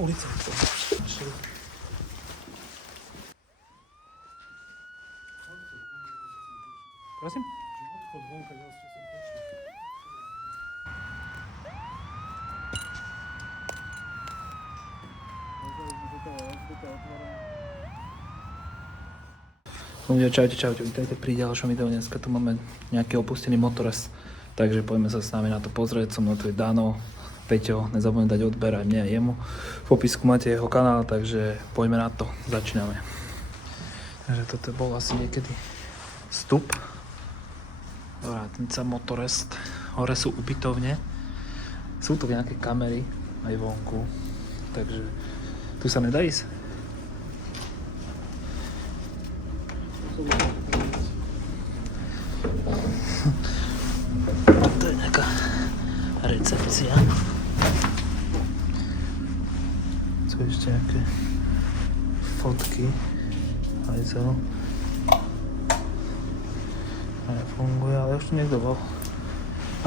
policajtov. Prosím? Odchod vonka, ja som prešiel. Ľudia, čaute, vítajte pri ďalšom videu. Dneska tu máme nejaký opustený motorez, takže poďme sa s nami na to pozrieť. So mnou tu je Dano, Peťo, nezabudnite dať odber aj mne a jemu. V popisku máte jeho kanál, takže poďme na to, začíname. Takže toto bol asi niekedy vstup. Vrátnica motorez, hore sú ubytovne. Sú tu nejaké kamery aj vonku, takže tu sa nedá ísť. To je nejaká recepcia. Sú ešte nejaké fotky. Aj celo. Nefunguje, ale ešte niekto bol.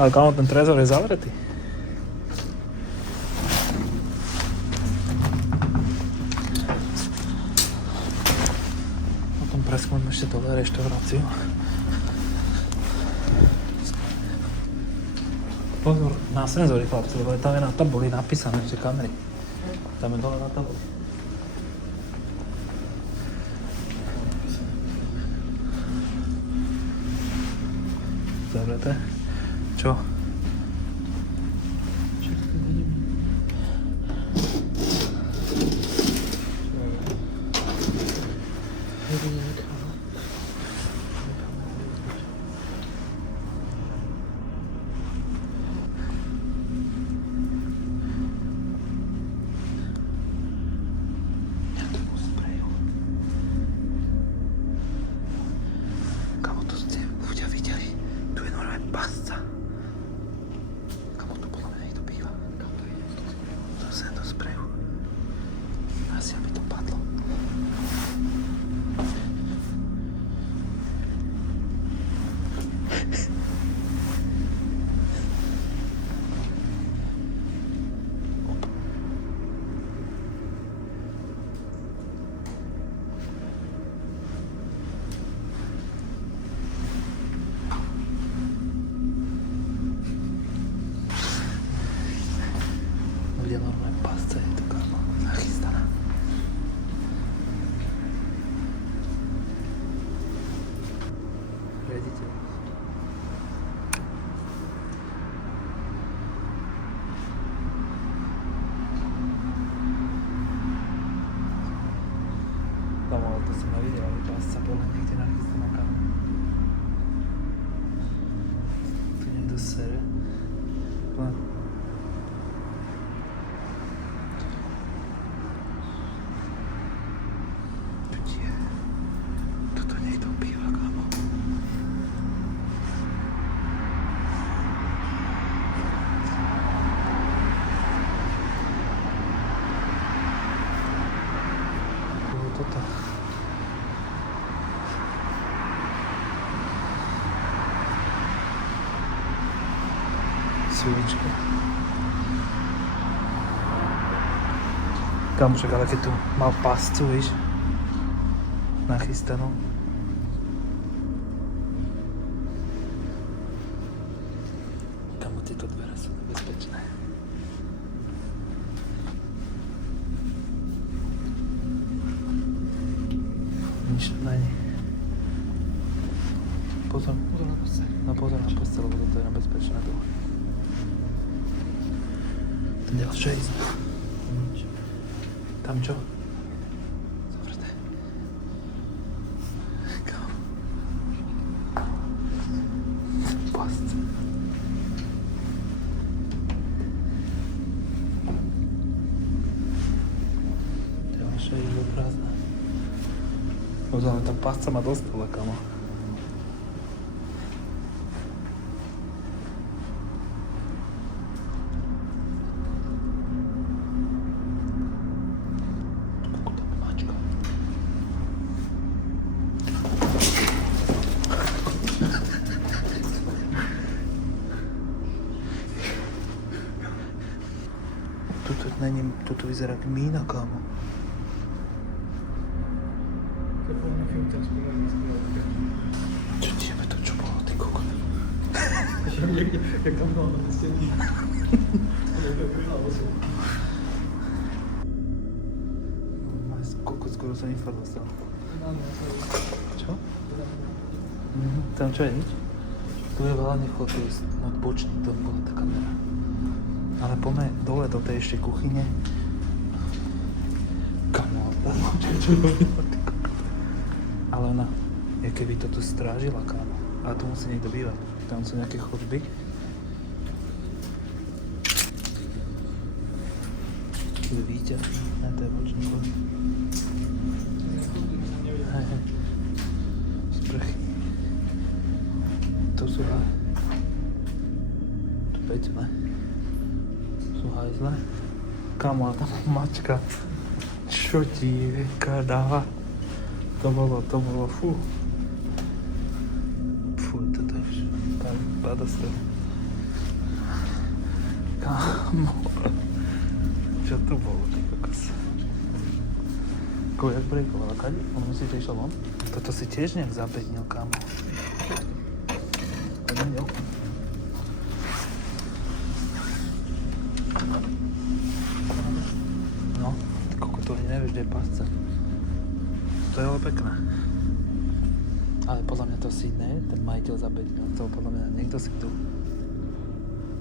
Ale kámo, ten trezor je zavretý. Potom preskúmame ešte tohle reštauráciu. Pozor na senzory, chlapci, lebo tam je na tabuli napísané, že kamery. Tam je dole na tabuli. Zavreté. Čo? Bude normálne pasca, je to kámo nachystaná. Riaditeľ. Kámo, ale to som nevidel, ale pasca bola niekde nachystaná, kámo. Tu niekto sere. Toto. Svíčka. Kamošek, ale keď tu mal pascu, víš, nachystanú. Kamo, tieto dvere sú nebezpečné. Nič tu není. Pozor na postel. No pozor na postel, lebo toto je nebezpečné tu. Ten ďalšie ísť. Nič. Tam čo? Zavreté. Kam? Pasce. Ďalšie ísť do prázdna. Pozor, tá pasca ma dostala, kamo. Tuto není toto vyzerá ako mína, kámo. To je podľa mňa film ten spomínaný Čo tiebe to, čo bolo, ty kokot? Jak tam bol na stení. Koľko skoro som infarkt dostal. Čo? Tam čo je nič? Tu je hlavný vchod, tu je bočný, to bola tá kamera. Ale poďme dole do tej ešte kuchyne. Kamo, čo robila, ty kokot. Ale ona, je keby to tu strážila, kámo. A tu musí niekto bývať. Tam sú nejaké chodby. Tu je výťah, ne, to je bočný vchod. Hej, hej. Sprchy. Tu sú haj. Tu peť, ne? Sú hajzle. Kamo, a tam mačka. Čo ti veka dáva? To bolo, fú. Fú, toto je už páda z toho. Kamo. Čo tu bolo, ty kokos? Jak brejkovala, kadi? On musí, že išla von? Toto si tiež nejak zabednil, kámo. Poďme ňou. No, ty koko, to ani nevieš, kde je pasce. To je ale pekné. Ale podľa mňa to si ne, ten majiteľ zabednil. To podľa mňa, niekto si tu...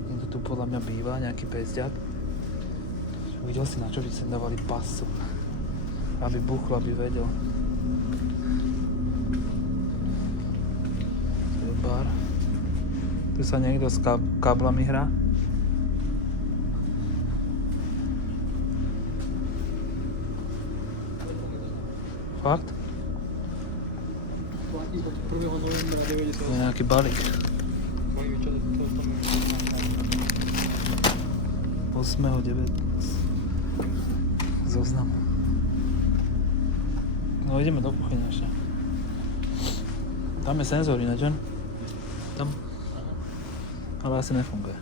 Niekto tu podľa mňa býva, nejaký pezďak. Videl si, na čo by sem dávali pasu. Aby buchla, aby vedel. Tu je bar. Tu sa niekto s káblami hrá. Fakt? Platí od 1. novembra To 90. je nejaký balík. Mali čo, to tam je. 8.9. Zoznam. No ideme do kuchyne ešte. Tam je senzor ináč, jen? Tam? Ale asi nefunguje.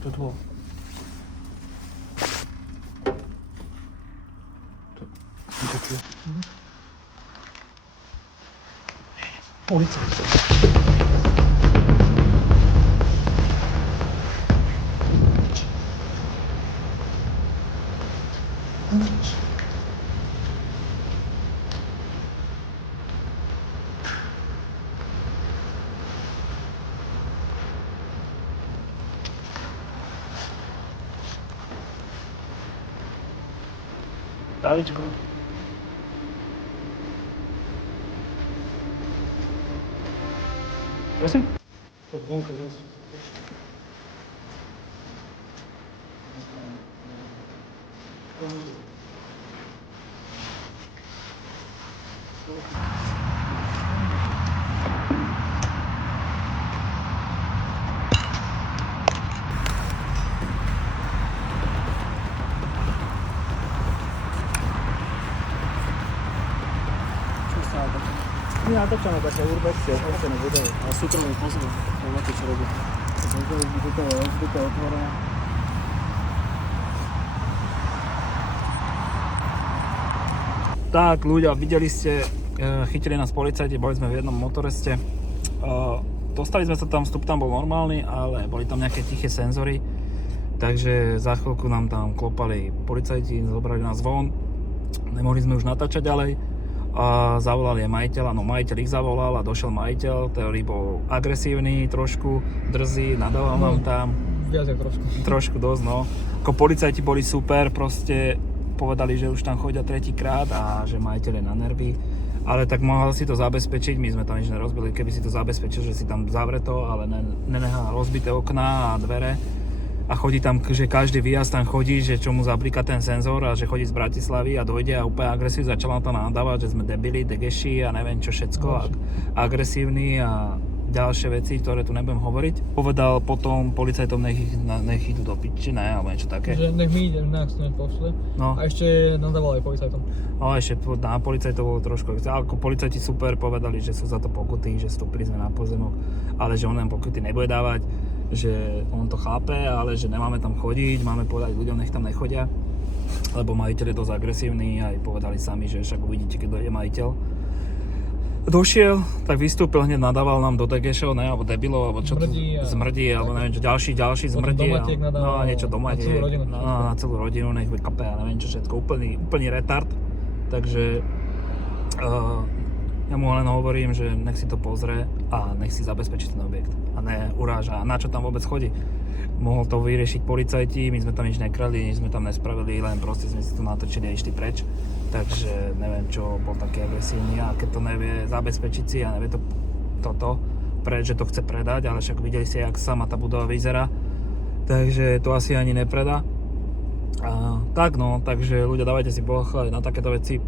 Čo to bolo? Čo tu je? Policajt. Dávičko. Prosím? Od vonka zase. Nie, natáčame také urbexie, opustené budovy. A súkromný pozor, na to, čo robí. Tuto je otvorené. Tak ľudia, videli ste, chytili nás policajti, boli sme v jednom motoreste. Dostali sme sa tam, vstup tam bol normálny, ale boli tam nejaké tiché senzory. Takže za chvíľku nám tam klopali policajti, zobrali nás von. Nemohli sme už natáčať ďalej. A zavolali aj majiteľa, no majiteľ ich zavolal a došiel majiteľ, ktorý bol agresívny trošku, drzý, nadával nám tam. Viac jak trošku. Trošku dosť, no. Ako policajti boli super, proste povedali, že už tam chodia tretíkrát a že majiteľ je na nervy. Ale tak mohol si to zabezpečiť, my sme tam nič nerozbili, keby si to zabezpečil, že si tam zavre to, ale nenechá rozbité okná a dvere. A chodí tam, že každý výjazd tam chodí, že čo mu zablíka ten senzor a že chodí z Bratislavy a dojde a úplne agresívne začal nám to nadávať, že sme debili, degeši a neviem čo všetko, agresívny a ďalšie veci, ktoré tu nebudem hovoriť. Povedal potom policajtom, nech idú do piči, ne, alebo niečo také. Že nech mi ide, nech sa nepošle. No. A ešte nadával aj policajtom. No ešte na policajtov bolo trošku, ako policajti super povedali, že sú za to pokuty, že vstúpili sme na pozemok, ale že on nám pokuty nebude dávať, že on to chápe, ale že nemáme tam chodiť, máme povedať ľuďom, nech tam nechodia, lebo majiteľ je dosť agresívny a aj povedali sami, že však uvidíte, keď dojde majiteľ. Došiel, tak vystúpil, hneď nadával nám do degešov, ne, alebo debilov, alebo čo Smrdí tu a- smrdí, alebo neviem čo, ďalší Potom smrdí. do Matiek nadával, No, niečo do na celú Matiek, rodinu, no, všetko. na celú rodinu, nech vykape, a neviem čo všetko, úplný retard. Takže ja mu len hovorím, že nech si to pozrie a nech si zabezpečí ten objekt a ne uráža. A na čo tam vôbec chodí? Mohol to vyriešiť policajti, my sme tam nič nekradli, nič sme tam nespravili, len proste sme si to natočili a išli preč. Takže neviem, čo bol taký agresívny a keď to nevie zabezpečiť si a nevie to že to chce predať, ale však videli ste, jak sama tá budova vyzerá, takže to asi ani nepredá. Tak no, takže ľudia, dávajte si pochváliť na takéto veci.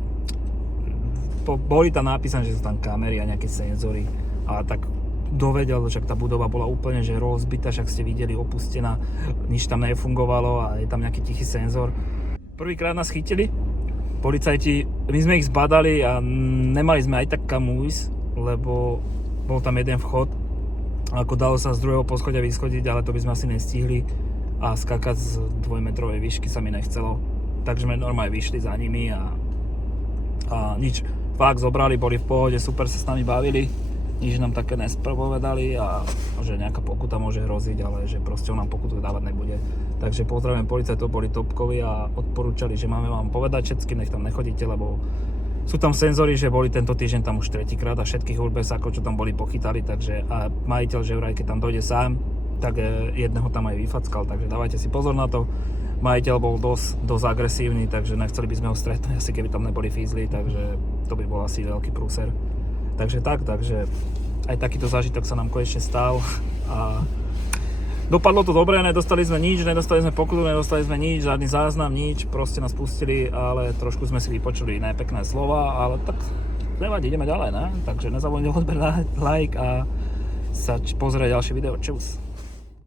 Boli tam napísané, že sú tam kamery a nejaké senzory, ale tak dovedel, však tá budova bola úplne že rozbitá, však ste videli opustená, nič tam nefungovalo a je tam nejaký tichý senzor. Prvýkrát nás chytili policajti, my sme ich zbadali a nemali sme aj tak kam ujsť, lebo bol tam jeden vchod, ako dalo sa z druhého poschodia vyschodiť, ale to by sme asi nestihli a skákať z 2-metrovej výšky sa mi nechcelo, takže sme normálne vyšli za nimi a nič, fakt zobrali, boli v pohode, super sa s nami bavili, nič nám také nespropovedali a že nejaká pokuta môže hroziť, ale že proste on nám pokutu dávať nebude. Takže pozdravujem policajtov, boli topkovi a odporúčali, že máme vám povedať všetkým, nech tam nechodíte, lebo sú tam senzory, že boli tento týždeň tam už tretíkrát a všetkých urbesákov, čo tam boli, pochytali, takže a majiteľ, že vraj, keď tam dojde sám, tak jedného tam aj vyfackal, takže dávajte si pozor na to. Majiteľ bol dosť agresívny, takže nechceli by sme ho stretnúť, asi keby tam neboli fízli, takže to by bol asi veľký prúser. Takže aj takýto zážitok sa nám konečne stal a dopadlo to dobre, nedostali sme nič, nedostali sme pokutu, nedostali sme nič, žiadny záznam, nič, proste nás pustili, ale trošku sme si vypočuli nepekné slova, ale tak nevadí, ideme ďalej, ne? Takže nezabudnite odberať like a sa pozrieť ďalšie video, čus.